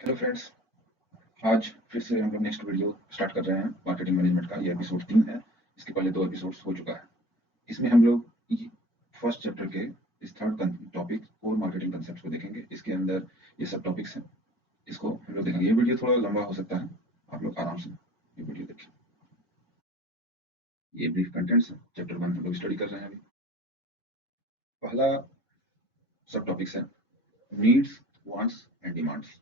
Hello friends. आज फिर से हम लोग नेक्स्ट वीडियो स्टार्ट कर रहे हैं मार्केटिंग मैनेजमेंट का। ये एपिसोड 3 है। इसके पहले 2 एपिसोड्स हो चुका है। इसमें हम लोग फर्स्ट चैप्टर के इस third topic core marketing concept को देखेंगे। इसके अंदर ये सब टॉपिक्स हैं, इसको हम लोग देखेंगे। ये वीडियो थोड़ा लंबा हो सकता है, आप लोग आराम से ये वीडियो देखें। ये ब्रीफ कंटेंट्स है, चैप्टर 1 हम लोग स्टडी कर रहे हैं अभी। पहला सब टॉपिक्स है नीड्स, वांट्स एंड डिमांड्स।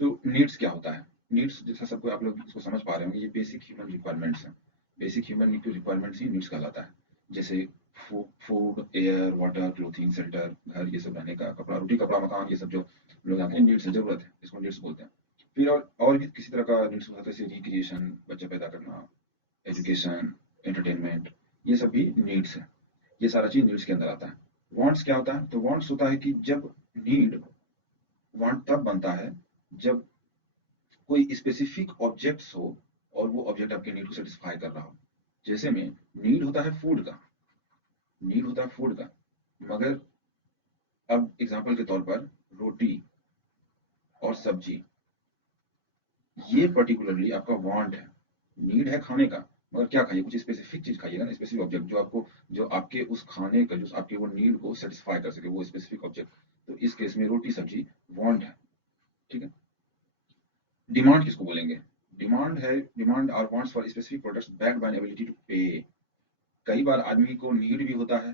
तो नीड्स क्या होता है? नीड्स जैसा सबको आप लोग इसको समझ पा रहे होंगे, ये बेसिक ह्यूमन रिक्वायरमेंट्स हैं। Basic human requirements he needs कहलाता है। जैसे food, air, water, clothing, shelter, घर, ये सब रहने का, कपड़ा, रोटी कपड़ा मकान, ये सब जो लोग आते हैं नीड्स है, जरूरत है, इसको नीड्स बोलते हैं। फिर और भी किसी तरह का नीड्स होता है, जैसे रिक्रिएशन, बच्चा पैदा करना, एजुकेशन, एंटरटेनमेंट, ये सब भी नीड्स है। ये सारा चीज नीड्स के अंदर आता है। वांट्स क्या होता है? तो वांट्स होता है कि जब नीड, वांट तब बनता है जब कोई स्पेसिफिक ऑब्जेक्ट्स हो और वो ऑब्जेक्ट आपके नीड को सेटिस्फाई कर रहा हो। जैसे में नीड होता है फूड का, नीड होता है फूड का, मगर अब एग्जांपल के तौर पर रोटी और सब्जी, ये पर्टिकुलरली आपका वांट है। नीड है खाने का, मगर क्या खाइए? कुछ स्पेसिफिक चीज खाइएगा ना, स्पेसिफिक ऑब्जेक्ट जो आपको, जो आपके उस खाने का, जो आपके वो नीड को सेटिस्फाई कर सके, वो स्पेसिफिक ऑब्जेक्ट। तो इस केस में रोटी सब्जी वांट है, ठीक है। डिमांड किसको बोलेंगे? डिमांड है, demand are wants for specific products backed by an ability to pay. कई बार आदमी को नीड भी होता है,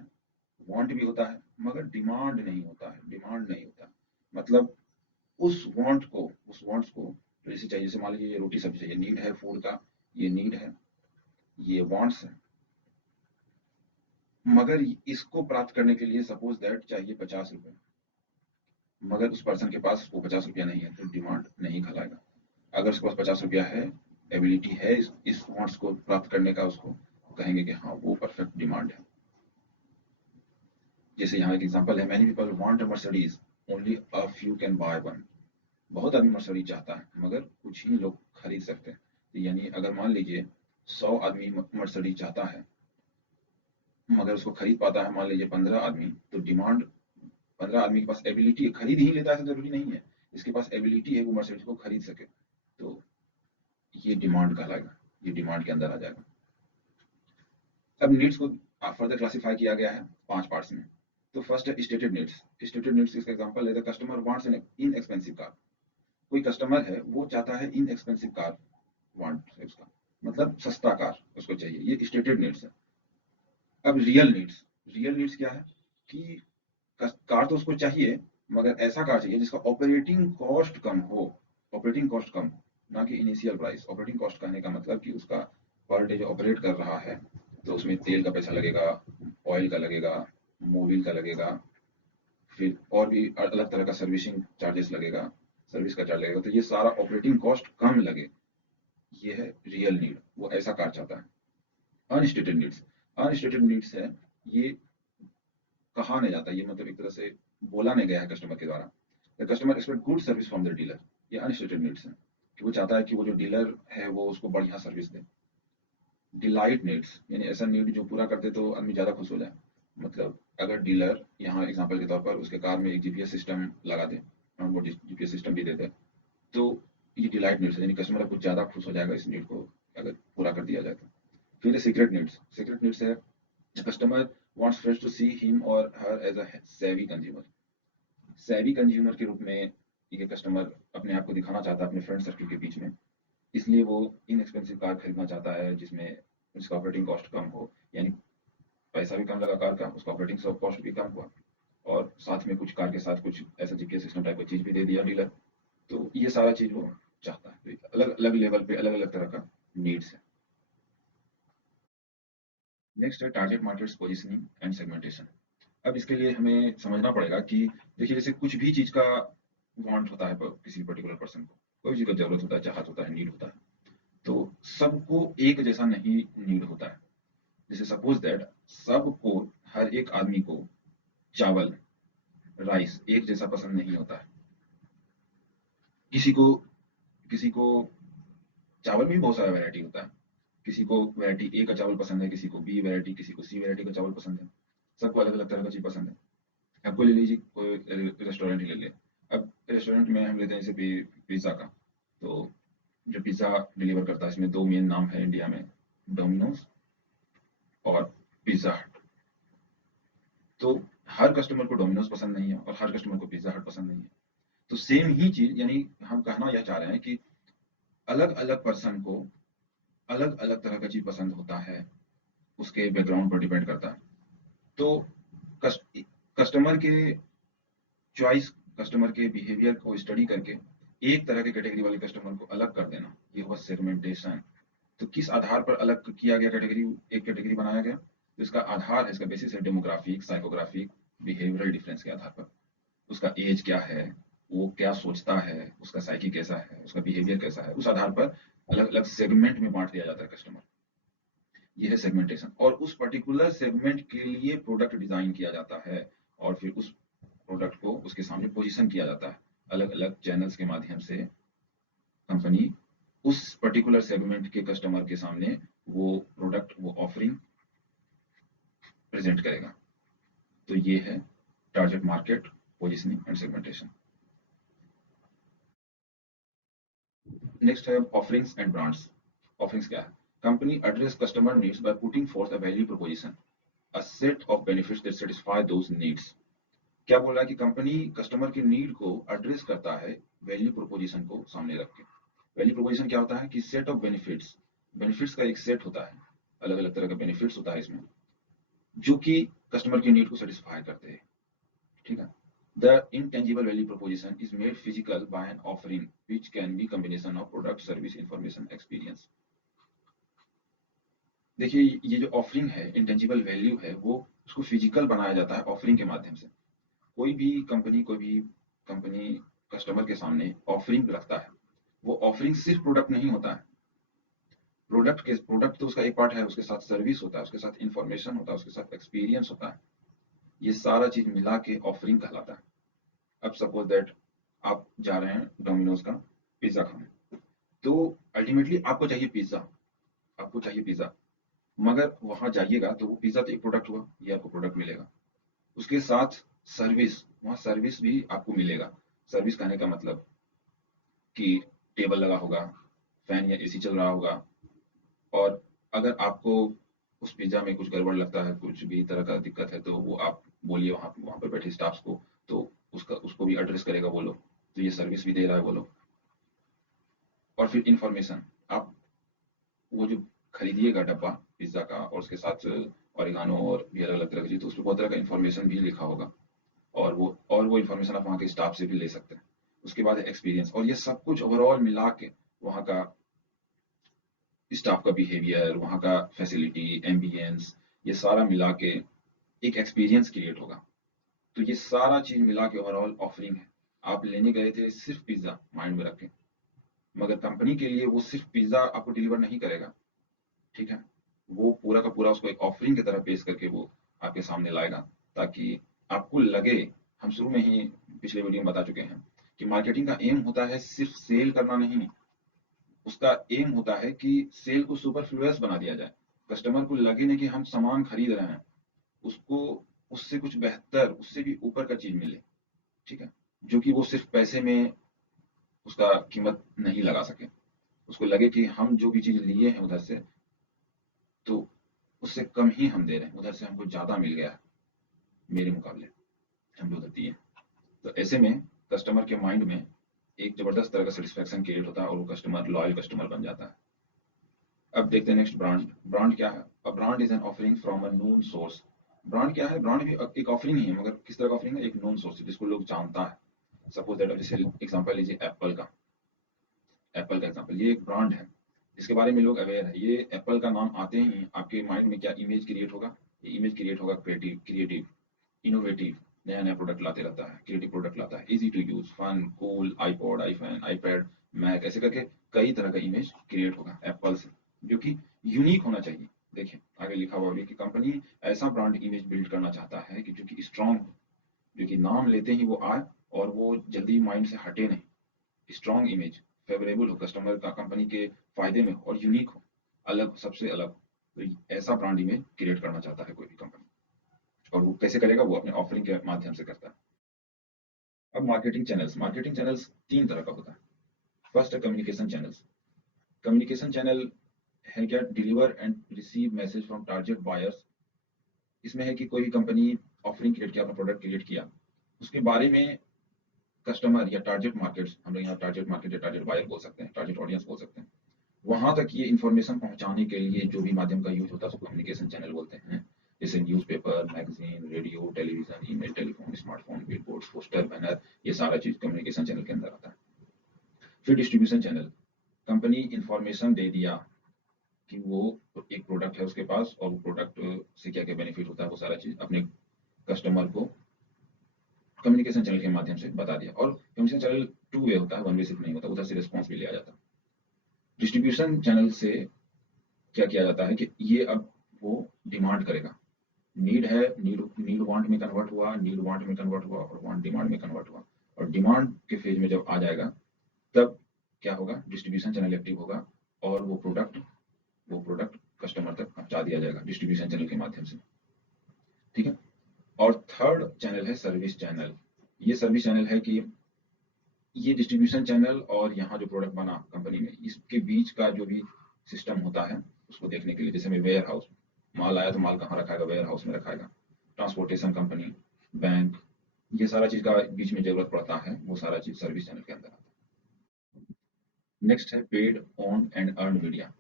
वांट भी होता है, मगर डिमांड नहीं होता है, डिमांड नहीं होता। मतलब उस वांट को, उस वांट्स को जैसे चाहिए, जैसे मान लीजिए ये रोटी सब्जी चाहिए, नीड है फूड का, ये नीड है, ये वांट्स है। मगर इसको प्राप्त करने के लिए सपोज दैट चाहिए 50 रुपए, मगर उस पर्सन के पास वो 50 रुपया नहीं है, तो डिमांड नहीं कहलाएगा। अगर उसके पास 50 रुपया है, एबिलिटी है इस वांट्स को प्राप्त करने का, उसको कहेंगे कि हाँ वो परफेक्ट डिमांड है। जैसे यहाँ एक एग्जांपल है, many people want a Mercedes, only a few can by one. बहुत आदमी मर्सिडीज चाहता है, मगर कुछ ही लोग खरीद सकते हैं। तो यानी अगर मान लीजिए 100 आदमी मर्सिडीज चाहता है, मगर उसको खरीद पाता है मान लीजिए 15 आदमी, तो डिमांड, 15 आदमी के पास एबिलिटी है, खरीद ही लेता है, जरूरी नहीं है इसके पास एबिलिटी है वो मर्सिडीज को खरीद सके, तो ये डिमांड कहलाएगा, ये डिमांड के अंदर आ जाएगा। अब नीड्स को फर्दर क्लासिफाई किया गया है 5 पार्ट्स में। तो फर्स्ट है स्टेटेड नीड्स। स्टेटेड नीड्स इसका एग्जांपल है, the customer wants N inexpensive car. कोई कस्टमर है, वो चाहता है इनएक्सपेंसिव कार, वांट है उसका, मतलब सस्ता कार उसको चाहिए, ये स्टेटेड नीड्स है। अब रियल नीड्स, रियल नीड्स क्या है कि कार तो उसको चाहिए, मगर ऐसा कार चाहिए जिसका ऑपरेटिंग कॉस्ट कम हो। ऑपरेटिंग कॉस्ट कम हो, ना कि इनिशियल प्राइस। ऑपरेटिंग कॉस्ट कहने का मतलब कि उसका पर डे जो ऑपरेट कर रहा है, तो उसमें तेल का पैसा लगेगा, ऑयल का लगेगा, मोबिल का लगेगा, फिर और भी अलग तरह का सर्विसिंग चार्जेस लगेगा, सर्विस का चार्ज लगेगा, तो ये सारा ऑपरेटिंग कॉस्ट कम लगे, ये है रियल नीड। वो ऐसा कार चाहता है। अनस्टेटेड नीड्स, अनस्टेटेड नीड्स है, ये कहा नहीं जाता, ये मतलब एक तरह से बोला नहीं गया है कस्टमर के द्वारा। The customer expect good service from the dealer, ये अनस्टेटेड नीड्स है, कि वो चाहता है कि वो जो डीलर है वो उसको बढ़िया सर्विस दे। डिलाइट नीड्स, यानी ऐसा नीड जो पूरा कर दे तो आदमी ज्यादा खुश हो जाए। मतलब अगर डीलर यहाँ एग्जांपल के तौर पर उसके कार में एक जीपीएस सिस्टम लगा दे, वो जीपीएस सिस्टम भी दे दे, तो ये डिलाइट नीड्स है, यानी कस्टमर कुछ ज्यादा खुश हो जाएगा इस नीड को अगर पूरा कर दिया जाए तो। फिर सीक्रेट नीड्स, सीक्रेट नीड्स है, customer wants friends to see him or her as a savvy consumer। savvy consumer के रूप में ये कस्टमर अपने आप को दिखाना चाहता है अपने फ्रेंड सर्कल के बीच में, इसलिए वो इनएक्सपेंसिव कार खरीदना चाहता है जिसमें उसका ऑपरेटिंग कॉस्ट कम हो, यानी पैसा भी कम लगा कार का, उसका ऑपरेटिंग कॉस्ट भी कम हुआ, और साथ में कुछ कार के साथ कुछ ऐसा जीपीएस सिस्टम टाइप की चीज भी दे दिया डीलर। तो ये सारा चीज वो चाहता है। तो अलग अलग लेवल पे अलग अलग तरह का नीड्स है। नेक्स्ट है target markets positioning and segmentation. अब इसके लिए हमें समझना पड़ेगा कि देखिए, जैसे कुछ भी चीज का वांट होता है किसी पर्टिकुलर पर्सन को, कोई चीज का जरूरत होता है, चाहत होता है, नीड होता है, तो सबको एक जैसा नहीं नीड होता है। जैसे सपोज दैट सबको, हर एक आदमी को चावल, राइस एक जैसा पसंद नहीं होता है। किसी को, किसी को चावल में भी बहुत सारा वैरायटी होता है। किसी को वैरायटी ए का चावल पसंद है, किसी को बी वैरायटी, किसी को सी वैरायटी का चावल पसंद है। सबको अलग अलग तरह का चीज पसंद है। अब कोई ले लीजिए, कोई रेस्टोरेंट ही ले ले। अब रेस्टोरेंट में हम लेते हैं जैसे पिज़्ज़ा का, तो जो पिज़्ज़ा डिलीवर करता है इसमें 2 मेन नाम है इंडिया में, डोमिनोज़ और पिज़्ज़ा हट। तो हर कस्टमर को डोमिनोज़ पसंद नहीं है और हर कस्टमर को पिज़्ज़ा हट पसंद नहीं है। तो सेम ही चीज़, यानी हम कहना यह चाह रहे हैं कि अलग-अलग पर्सन को अलग-अलग तरह का चीज़ पसंद होता है, उसके बैकग्राउंड पर डिपेंड करता है। तो कस्ट कस्टमर के चॉइस, कस्टमर के बिहेवियर को स्टडी करके एक तरह के कैटेगरी वाले कस्टमर को अलग कर देना, ये हुआ सेगमेंटेशन। तो किस आधार पर अलग किया गया कैटेगरी, एक कैटेगरी बनाया गया, तो इसका आधार है, इसका बेसिस है डेमोग्राफिक, साइकोग्राफिक, बिहेवियरल डिफरेंस के आधार पर। उसका एज क्या है, वो क्या सोचता है, उसका साइकी कैसा है, उसका बिहेवियर कैसा है, उस आधार पर अलग अलग सेगमेंट में बांट दिया जाता है कस्टमर। ये है सेगमेंटेशन, और उस पर्टिकुलर सेगमेंट के लिए प्रोडक्ट डिजाइन किया जाता है और फिर उस प्रोडक्ट को उसके सामने पोजीशन किया जाता है अलग अलग चैनल्स के माध्यम से। कंपनी उस पर्टिकुलर सेगमेंट के कस्टमर के सामने वो प्रोडक्ट, वो ऑफरिंग प्रेजेंट करेगा। तो ये है target market, positioning and segmentation. Next है ऑफरिंग्स एंड ब्रांड्स। ऑफरिंग्स क्या है? Company address customer needs by putting fourth a value proposition, a set of benefits that satisfy those needs. क्या बोल रहा है कि कंपनी कस्टमर की नीड को एड्रेस करता है वैल्यू प्रोपोजिशन को सामने रख के। वैल्यू प्रोपोजिशन क्या होता है कि सेट ऑफ बेनिफिट्स, बेनिफिट्स का एक सेट होता है, अलग अलग तरह का बेनिफिट्स होता है इसमें, जो कि कस्टमर की नीड को सेटिस्फाई करते हैं। ठीक है। The intangible value proposition is made physical by an offering which can be combination of product, service, information, experience. देखिए, ये जो ऑफरिंग है, इंटेंजिबल वैल्यू है, वो उसको फिजिकल बनाया जाता है ऑफरिंग के माध्यम से। कोई भी कंपनी कस्टमर के सामने ऑफरिंग रखता है, वो ऑफरिंग सिर्फ प्रोडक्ट नहीं होता है। प्रोडक्ट तो उसका एक पार्ट है, उसके साथ सर्विस होता है, उसके साथ इंफॉर्मेशन होता है, उसके साथ एक्सपीरियंस होता है। ये सारा चीज मिला के ऑफरिंग कहलाता है। अब सपोज दैट आप जा रहे हैं डोमिनोज का पिज्जा खाने, तो अल्टीमेटली आपको चाहिए पिज्जा, आपको चाहिए पिज्जा, मगर वहां जाइएगा तो वो पिज्जा तो एक प्रोडक्ट हुआ, ये आपको प्रोडक्ट मिलेगा। उसके साथ सर्विस, वहाँ सर्विस भी आपको मिलेगा। सर्विस कहने का मतलब कि टेबल लगा होगा, फैन या एसी चल रहा होगा, और अगर आपको उस पिज्जा में कुछ गड़बड़ लगता है, कुछ भी तरह का दिक्कत है, तो वो आप बोलिए वहाँ वहाँ पर बैठे स्टाफ्स को, तो उसका उसको भी एड्रेस करेगा वो लोग। तो ये सर्विस भी दे रहा है वो लोग। और फिर इंफॉर्मेशन, आप वो जो खरीदिएगा डब्बा पिज्जा का, और उसके साथ ऑरिगानो और भी अलग अलग तरह की चीज, तो उसमें बहुत तरह का इन्फॉर्मेशन भी लिखा होगा, और वो इन्फॉर्मेशन आप वहाँ के स्टाफ से भी ले सकते हैं। उसके बाद एक्सपीरियंस, और ये सब कुछ ओवरऑल मिला के वहाँ का स्टाफ का बिहेवियर, वहाँ का फैसिलिटी, एम्बियंस, ये सारा मिला के एक एक्सपीरियंस क्रिएट होगा। तो ये सारा चीज मिला के ओवरऑल ऑफरिंग है। आप लेने गए थे सिर्फ पिज्जा, माइंड में रखें, मगर कंपनी के लिए वो सिर्फ पिज्जा आपको डिलीवर नहीं करेगा। ठीक है। वो पूरा का पूरा उसको एक ऑफरिंग की तरह पेश करके वो आपके सामने लाएगा, ताकि आपको लगे। हम शुरू में ही पिछले वीडियो में बता चुके हैं कि मार्केटिंग का एम होता है सिर्फ सेल करना नहीं, उसका एम होता है कि सेल को सुपरफ्लुअस बना दिया जाए। कस्टमर को लगे नहीं कि हम सामान खरीद रहे हैं, उसको उससे कुछ बेहतर, उससे भी ऊपर का चीज मिले। ठीक है। जो कि वो सिर्फ पैसे में उसका कीमत नहीं लगा सके, उसको लगे कि हम जो भी चीज लिए हैं उधर से, तो उससे कम ही हम दे रहे हैं, उधर से हमको ज्यादा मिल गया है मेरे मुकाबले, हम जो उधर दिए। तो ऐसे में कस्टमर के माइंड में एक जबरदस्त तरह का सेटिस्फेक्शन क्रिएट होता है और वो कस्टमर लॉयल कस्टमर बन जाता है। अब देखते हैं नेक्स्ट, ब्रांड। ब्रांड क्या है? A brand is an offering from a known source. Brand क्या है? ब्रांड भी एक ऑफरिंग ही है, मगर किस तरह का ऑफरिंग है? एक नोन सोर्स जिसको लोग जानता है। सपोज दैट, जैसे एग्जांपल लीजिए एप्पल का। एप्पल का एग्जांपल, ये एक ब्रांड है जिसके बारे में लोग अवेयर है। ये एप्पल का नाम आते ही आपके माइंड में क्या इमेज क्रिएट होगा? ये इमेज क्रिएट होगा क्रिएटिव, क्रिएटिव, इनोवेटिव, नया नया प्रोडक्ट लाते रहता है, क्रिएटिव प्रोडक्ट लाता है, easy to use, fun, cool, iPod, iPhone, iPad, Mac, ऐसे करके कई तरह का इमेज क्रिएट होगा एप्पल से, जो कि यूनिक होना चाहिए। देखिए आगे लिखा हुआ भी कि कंपनी ऐसा ब्रांड इमेज बिल्ड करना चाहता है कि जो कि स्ट्रांग हो, जो कि नाम लेते ही वो आए और वो जल्दी माइंड से हटे नहीं। स्ट्रांग इमेज, फेवरेबल हो, कस्टमर का कंपनी के फायदे में हो और यूनिक हो, अलग, सबसे अलग। तो ऐसा ब्रांड इमेज क्रिएट करना चाहता है कोई भी कंपनी, और वो कैसे करेगा? वो अपने ऑफरिंग के माध्यम से करता है। अब मार्केटिंग चैनल्स तीन तरह का होता है। फर्स्ट है कम्युनिकेशन चैनल्स। कम्युनिकेशन चैनल है क्या, deliver and receive message from target buyers. इसमें है कि कोई भी कंपनी ऑफरिंग क्रिएट किया, अपना प्रोडक्ट क्रिएट किया, उसके बारे में कस्टमर या टारगेट मार्केट्स, हम लोग यहाँ टारगेट मार्केट या टारगेट बायर बोल सकते हैं, टारगेट ऑडियंस बोल सकते हैं, वहां तक ये इन्फॉर्मेशन पहुंचाने के लिए जो भी माध्यम का यूज होता है उसको कम्युनिकेशन चैनल बोलते हैं। जैसे newspaper, magazine, radio, television, email, telephone, smartphone, billboards, poster, banner, ये सारा चीज कम्युनिकेशन चैनल के अंदर आता है। फिर डिस्ट्रीब्यूशन चैनल, कंपनी इंफॉर्मेशन दे दिया कि वो एक प्रोडक्ट है उसके पास और वो प्रोडक्ट से क्या क्या बेनिफिट होता है, वो सारा चीज अपने कस्टमर को कम्युनिकेशन चैनल के माध्यम से बता दिया। और कम्युनिकेशन चैनल टू वे होता है, वन वे सिर्फ नहीं होता, उधर से रिस्पॉन्स भी लिया जाता है। डिस्ट्रीब्यूशन चैनल से क्या किया जाता है कि ये अब वो डिमांड करेगा, नीड है, नीड वांट में कन्वर्ट हुआ, नीड वांट में कन्वर्ट हुआ और वांट डिमांड में कन्वर्ट हुआ, और डिमांड के फेज में जब आ जाएगा तब क्या होगा, डिस्ट्रीब्यूशन चैनल एक्टिव होगा और वो प्रोडक्ट कस्टमर तक पहुंचा दिया जाएगा डिस्ट्रीब्यूशन चैनल के माध्यम से। ठीक है। और थर्ड चैनल है सर्विस चैनल। ये सर्विस चैनल है कि ये डिस्ट्रीब्यूशन चैनल और यहाँ जो प्रोडक्ट बना कंपनी में, इसके बीच का जो भी सिस्टम होता है उसको देखने के लिए, जैसे में वेयर हाउस, माल आया तो माल कहाँ रखाएगा, वेयर हाउस में रखाएगा। ट्रांसपोर्टेशन कंपनी, बैंक, ये सारा चीज का बीच में जरूरत पड़ता है, वो सारा चीज सर्विस चैनल के अंदर आता है। नेक्स्ट है paid on and earn media.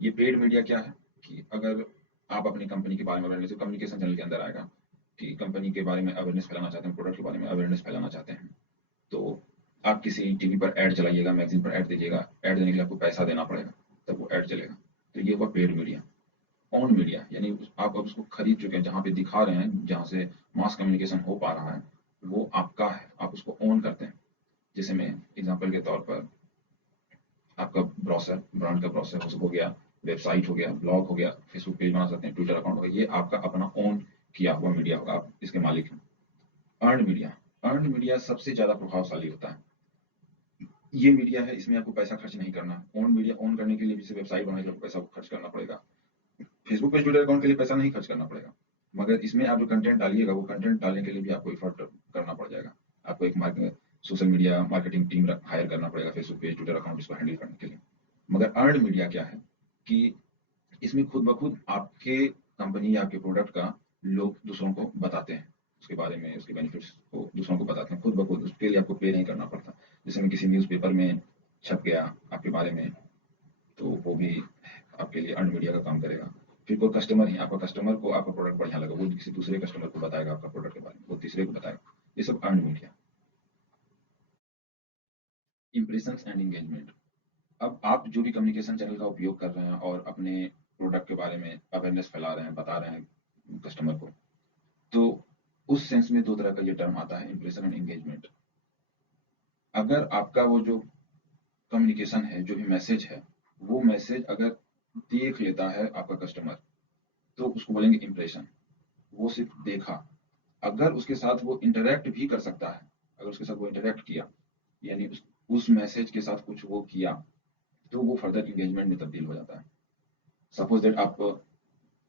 ये पेड मीडिया क्या है कि अगर आप अपनी कंपनी के बारे में अवेयरनेस कम्युनिकेशन चैनल के अंदर आएगा कि कंपनी के बारे में अवेयरनेस फैलाना चाहते हैं, प्रोडक्ट के बारे में अवेयरनेस फैलाना चाहते हैं, तो आप किसी टीवी पर ऐड चलाइएगा, मैगजीन पर ऐड दीजिएगा, ऐड देने के लिए आपको पैसा देना पड़ेगा तब वो ऐड चलेगा। तो ये हुआ पेड मीडिया। ऑन मीडिया यानी आप अब उसको खरीद चुके हैं, जहाँ पे दिखा रहे हैं, जहाँ से मास कम्युनिकेशन हो पा रहा है, वो आपका है, आप उसको ऑन करते हैं। जैसे मैं एग्जांपल के तौर पर, आपका ब्राउज़र, ब्रांड का ब्राउज़र हो गया, वेबसाइट हो गया, ब्लॉग हो गया, फेसबुक पेज बना सकते हैं, ट्विटर अकाउंट हो गया, ये आपका अपना ऑन किया हुआ मीडिया होगा, आप इसके मालिक हैं। अर्न मीडिया सबसे ज्यादा प्रभावशाली होता है। ये मीडिया है, इसमें आपको पैसा खर्च नहीं करना। ऑन मीडिया ऑन करने के लिए जैसे वेबसाइट बनाई, आपको पैसा खर्च करना पड़ेगा। फेसबुक पेज, ट्विटर अकाउंट के लिए पैसा नहीं खर्च करना पड़ेगा, मगर इसमें आप जो कंटेंट डालिएगा, वो कंटेंट डालने के लिए भी आपको एफर्ट करना पड़ जाएगा। आपको एक social media marketing team hire करना पड़ेगा, फेसबुक पेज, ट्विटर अकाउंट इसको हैंडल करने के लिए। मगर अर्न मीडिया क्या है कि इसमें खुद ब खुद आपके कंपनी या आपके प्रोडक्ट का लोग दूसरों को बताते हैं, उसके बारे में, उसके बेनिफिट्स को दूसरों को बताते हैं खुद ब खुद, उसके लिए आपको पे नहीं करना पड़ता। जैसे में किसी न्यूज़पेपर में छप गया आपके बारे में, तो वो भी आपके लिए अर्न मीडिया का काम करेगा। फिर कोई कस्टमर है, आपका कस्टमर को आपका प्रोडक्ट बढ़िया लगा, वो किसी दूसरे कस्टमर को बताएगा आपका प्रोडक्ट के बारे में, वो तीसरे को बताएगा, ये सब earn media. Impressions and engagement. अब आप जो भी कम्युनिकेशन चैनल का उपयोग कर रहे हैं और अपने प्रोडक्ट के बारे में अवेयरनेस फैला रहे हैं, बता रहे हैं कस्टमर को, तो उस सेंस में दो तरह का ये टर्म आता है, इंप्रेशन एंड एंगेजमेंट। अगर आपका वो जो कम्युनिकेशन है, जो भी मैसेज है, वो मैसेज अगर देख लेता है आपका कस्टमर, तो उसको बोलेंगे इंप्रेशन। वो सिर्फ देखा। अगर उसके साथ वो इंटरेक्ट भी कर सकता है, अगर उसके साथ वो इंटरेक्ट किया, यानी उस मैसेज के साथ कुछ वो किया, तो वो फर्दर इंगेजमेंट में तब्दील हो जाता है। सपोज दैट आप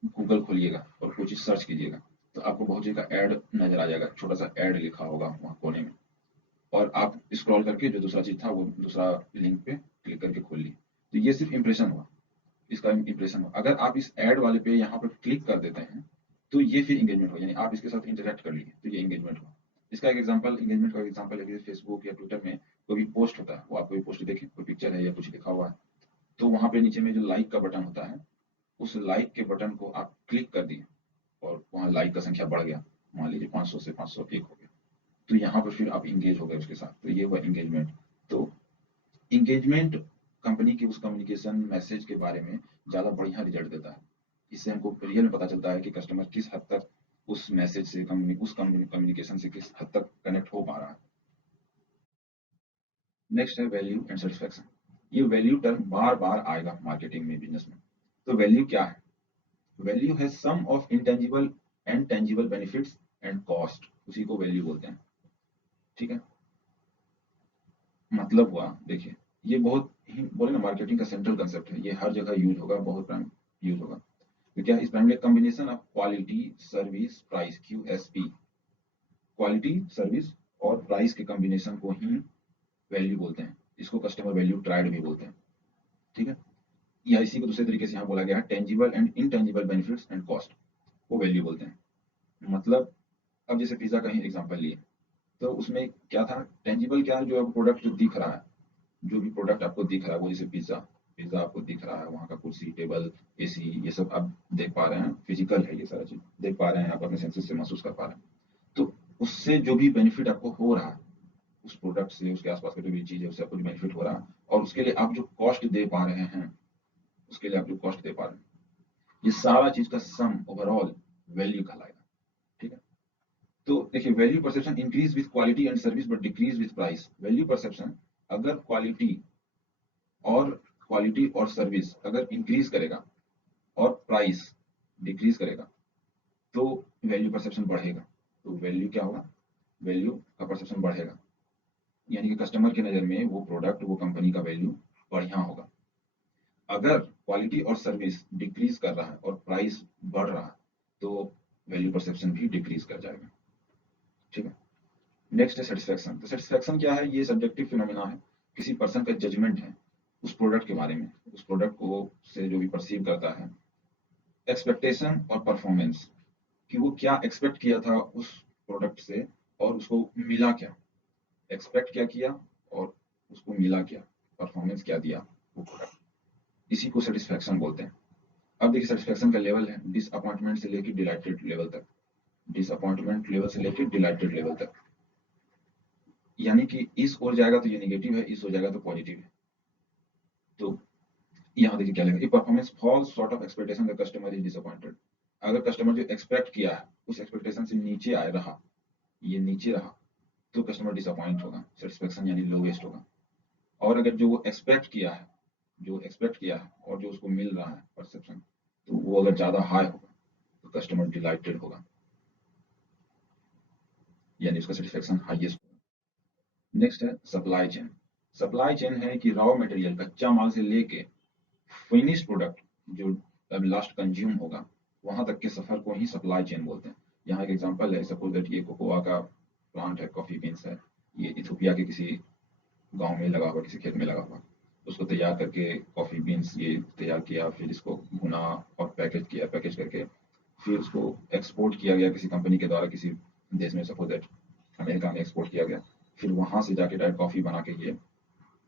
गूगल खोलिएगा और कुछ चीज सर्च कीजिएगा, तो आपको बहुत चीज का ऐड नजर आ जाएगा, छोटा सा ऐड लिखा होगा वहाँ कोने में, और आप स्क्रॉल करके जो दूसरा चीज था वो दूसरा लिंक पे क्लिक करके खोल लिए, तो ये सिर्फ इंप्रेशन हुआ, इसका इंप्रेशन हुआ। अगर आप इस ऐड वाले पे यहाँ पर क्लिक कर देते हैं, तो ये फिर इंगेजमेंट हो, यानी आप इसके साथ इंटरेक्ट कर लिए, तो ये इंगेजमेंट हुआ। इसका एक एग्जांपल, इंगेजमेंट का एग्जांपल है, फेसबुक या ट्विटर में कोई भी पोस्ट होता है, वो आप कोई पोस्ट देखें, कोई पिक्चर है या कुछ लिखा हुआ है, तो वहां पे नीचे में जो लाइक का बटन होता है, उस लाइक के बटन को आप क्लिक कर दिए और वहां लाइक का संख्या बढ़ गया, मान लीजिए 500 से 501 हो गया, तो यहाँ पर फिर आप इंगेज हो गए उसके साथ, तो ये हुआ इंगेजमेंट। तो इंगेजमेंट कंपनी के उस कम्युनिकेशन मैसेज के बारे में ज्यादा बढ़िया रिजल्ट देता है। इससे हमको रियल में पता चलता है कि कस्टमर किस हद तक उस मैसेज से, उस कम्युनिकेशन से किस हद तक कनेक्ट हो पा रहा है। नेक्स्ट है वैल्यू एंड सेटिस्फेक्शन। ये वैल्यू टर्म बार बार आएगा मार्केटिंग में, बिजनेस में। तो वैल्यू क्या है? वैल्यू है sum of intangible and tangible benefits and cost, उसी को वैल्यू बोलते हैं। ठीक है। मतलब हुआ, देखिए, ये बहुत ही बोले ना, मार्केटिंग का सेंट्रल कंसेप्ट है, ये हर जगह यूज होगा, बहुत टाइम यूज होगा। तो क्या इस primary combination of quality, service, price, QSP, quality, service, और प्राइस के कॉम्बिनेशन को ही वैल्यू बोलते हैं। इसको कस्टमर वैल्यू ट्रायड भी बोलते हैं, ठीक है। या इसी को दूसरे तरीके से यहाँ बोला गया है, tangible and intangible benefits and cost को वैल्यू बोलते हैं। मतलब अब जैसे पिज्जा का ही एग्जांपल लिए, तो उसमें क्या था, टेंजिबल क्या है, जो आपको प्रोडक्ट जो दिख रहा है, जो भी प्रोडक्ट आपको दिख रहा है, वो जैसे पिज्जा, पिज्जा आपको दिख रहा है, वहाँ का कुर्सी, टेबल, एसी, ये सब आप देख पा रहे हैं, फिजिकल है, ये सारा चीज देख पा रहे हैं, आप अपने सेंसेस से महसूस कर पा रहे हैं। तो उससे जो भी बेनिफिट आपको हो रहा है, उस प्रोडक्ट से, उसके आसपास का जो भी चीज है, उससे आपको बेनिफिट हो रहा है, और उसके लिए आप जो कॉस्ट दे पा रहे हैं, उसके लिए आप जो कॉस्ट दे पा रहे हैं, ये सारा चीज का सम ओवरऑल वैल्यू कहलाएगा, ठीक है। तो देखिए, value perception increase with quality and service but decrease with price. Value perception अगर क्वालिटी और सर्विस अगर इंक्रीज करेगा और प्राइस डिक्रीज करेगा, तो वैल्यू परसेप्शन बढ़ेगा। तो वैल्यू क्या होगा, वैल्यू का परसेप्शन बढ़ेगा, यानी कि कस्टमर की नजर में वो प्रोडक्ट, वो कंपनी का वैल्यू बढ़िया होगा। अगर क्वालिटी और सर्विस डिक्रीज कर रहा है और प्राइस बढ़ रहा है, तो वैल्यू परसेप्शन भी डिक्रीज कर जाएगा, ठीक है। नेक्स्ट है सेटिस्फेक्शन। तो सेटिस्फेक्शन क्या है, ये सब्जेक्टिव फिनोमिना है, किसी पर्सन का जजमेंट है उस प्रोडक्ट के बारे में, उस प्रोडक्ट को से जो भी परसीव करता है, एक्सपेक्टेशन और परफॉर्मेंस, कि वो क्या एक्सपेक्ट किया था उस प्रोडक्ट से और उसको मिला क्या, एक्सपेक्ट क्या किया और उसको मिला क्या, परफॉर्मेंस क्या दिया वो प्रोडक्ट, इसी को सेटिस्फेक्शन बोलते हैं। अब देखिए, सेटिस्फेक्शन का लेवल है डिसअपॉइंटमेंट से लेकर डिलाइटेड लेवल तक, डिसअपॉइंटमेंट लेवल से लेकर डिलाइटेड लेवल तक, यानी कि इस ओर जाएगा तो ये नेगेटिव है, इस ओर जाएगा तो पॉजिटिव है। तो यहाँ देखिए क्या लिखा, performance falls short of expectation the customer is disappointed. अगर कस्टमर जो एक्सपेक्ट किया है उस एक्सपेक्टेशन से नीचे आए रहा, ये नीचे रहा, तो कस्टमर डिसअपॉइंट होगा, सेटिस्फेक्शन यानी लोवेस्ट होगा। और अगर जो वो एक्सपेक्ट किया है, जो एक्सपेक्ट किया है और जो उसको मिल रहा है परसेप्शन, तो वो अगर ज्यादा हाई होगा तो कस्टमर डिलाइटेड होगा, यानी उसका सेटिस्फेक्शन हाईएस्ट होगा। नेक्स्ट है सप्लाई चेन। सप्लाई चेन है कि रॉ मटेरियल, कच्चा माल से लेके फिनिश प्रोडक्ट जो अब लास्ट कंज्यूम होगा, वहां तक के सफर को ही सप्लाई चेन बोलते हैं। यहाँ एक एग्जांपल है, सपोज दैट ये कोकोआ का प्लांट है, कॉफी बीन्स है, ये इथोपिया के किसी गांव में लगा हुआ, किसी खेत में लगा हुआ, उसको तैयार करके कॉफी बीन्स ये तैयार किया, फिर इसको भुना और पैकेज किया, पैकेज करके फिर उसको एक्सपोर्ट किया गया किसी कंपनी के द्वारा किसी देश में, सपोज दैट अमेरिका में एक्सपोर्ट किया गया, फिर वहां से जाके डायरेक्ट कॉफी बना के ये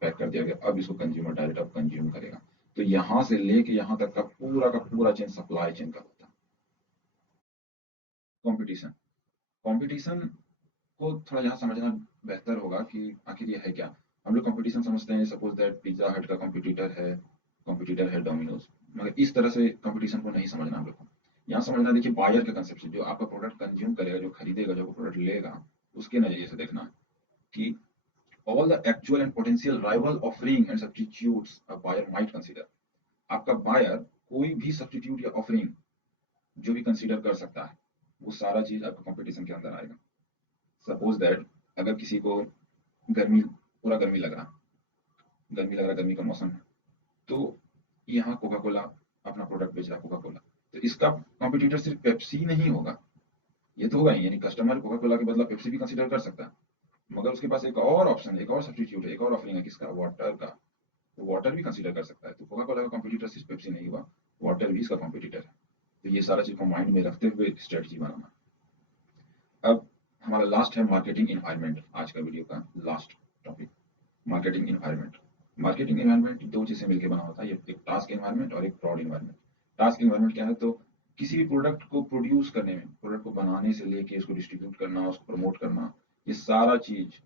पैक कर दिया गया, अब इसको कंज्यूमर डायरेक्ट अब कंज्यूम करेगा। तो यहाँ से लेके यहाँ तक का पूरा चेन सप्लाई चेन का होता है। कंपटीशन, कंपटीशन को थोड़ा यहाँ समझना बेहतर होगा कि आखिर ये है क्या। हम लोग कंपटीशन समझते हैं, सपोज दैट पिज्जा हट का कंपटीटर है डोमिनोज, मगर इस तरह से कंपटीशन को नहीं समझना हम लोग को। यहाँ समझना, देखिए बायर के कंसेप्ट से, जो आपका प्रोडक्ट कंज्यूम करेगा, जो खरीदेगा, जो प्रोडक्ट लेगा, उसके नजरिए से देखना है कि all the actual and potential rival offering and substitutes a buyer might consider। आपका बायर कोई भी सब्सटीट्यूट या ऑफरिंग जो भी कंसीडर कर सकता है, वो सारा चीज आपका कंपटीशन के अंदर आएगा। सपोज दैट अगर किसी को गर्मी, पूरा गर्मी का मौसम है, तो यहाँ कोका कोला अपना प्रोडक्ट बेच रहा है, कोका कोला, तो इसका कॉम्पिटिटर सिर्फ पेप्सी नहीं होगा, ये तो होगा ही, यानी कस्टमर कोका कोला के बदला पेप्सी भी कंसीडर कर सकता है, मगर उसके पास एक और ऑप्शन है, एक और सब्सटीट्यूट है, एक और ऑफरिंग है, किसका, वाटर का, तो वाटर भी कंसीडर कर सकता है। तो कोका कोला का कॉम्पिटिटर सिर्फ पेप्सी नहीं हुआ, वाटर भी इसका कॉम्पिटिटर है। तो ये सारा चीज को माइंड में रखते हुए स्ट्रेटजी बनाना। अब हमारा लास्ट है मार्केटिंग इन्वायरमेंट, आज का वीडियो का last topic, marketing environment. Marketing environment दो चीजें मिलकर बना होता है, एक टास्क इन्वायरमेंट और एक प्रोड इन्वायरमेंट। टास्क इन्वायरमेंट क्या है, तो किसी भी प्रोडक्ट को प्रोड्यूस करने में, प्रोडक्ट को बनाने से लेके उसको डिस्ट्रीब्यूट करना, उसको प्रमोट करना, ये सारा चीज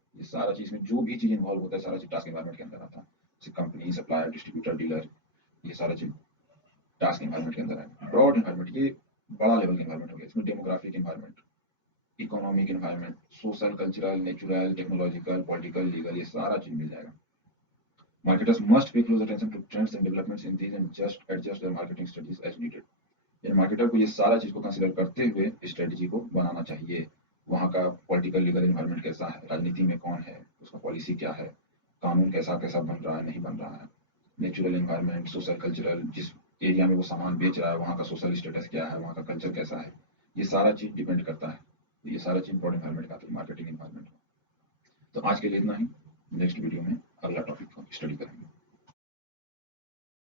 में जो भी चीज इन्वॉल्व होता है, सारा चीज टास्क इन्वायरमेंट के अंदर आता है। जैसे कंपनी, सप्लायर, डिस्ट्रीब्यूटर, डीलर, ये सारा चीज टास्क इन्वायरमेंट के अंदर है। ब्रॉड इन्वायरमेंट, ये बड़ा लेवल का इन्वायरमेंट हो गया, इसमें demographic environment, economic environment, social, cultural, natural, technological, political, legal, ये सारा चीज मिल जाएगा। Marketers must pay close attention to trends and developments in these and just adjust their marketing strategies as needed। यानी marketer को ये सारा चीज को कंसीडर करते हुए स्ट्रेटेजी को बनाना चाहिए। वहाँ का पॉलिटिकल लीगल इन्वायरमेंट कैसा है, राजनीति में कौन है, उसका पॉलिसी क्या है, कानून कैसा कैसा बन रहा है, नहीं बन रहा है, नेचुरल इन्वायरमेंट, सोशल, कल्चरल, जिस एरिया में वो सामान बेच रहा है वहाँ का सोशल स्टेटस क्या है, वहाँ का कल्चर कैसा है, ये सारा चीज डिपेंड करता है। ये सारा चीज ब्रॉड इन्वायरमेंट का, मार्केटिंग इन्वायरमेंट। तो आज के लिए इतना ही। नेक्स्ट वीडियो में अगला टॉपिक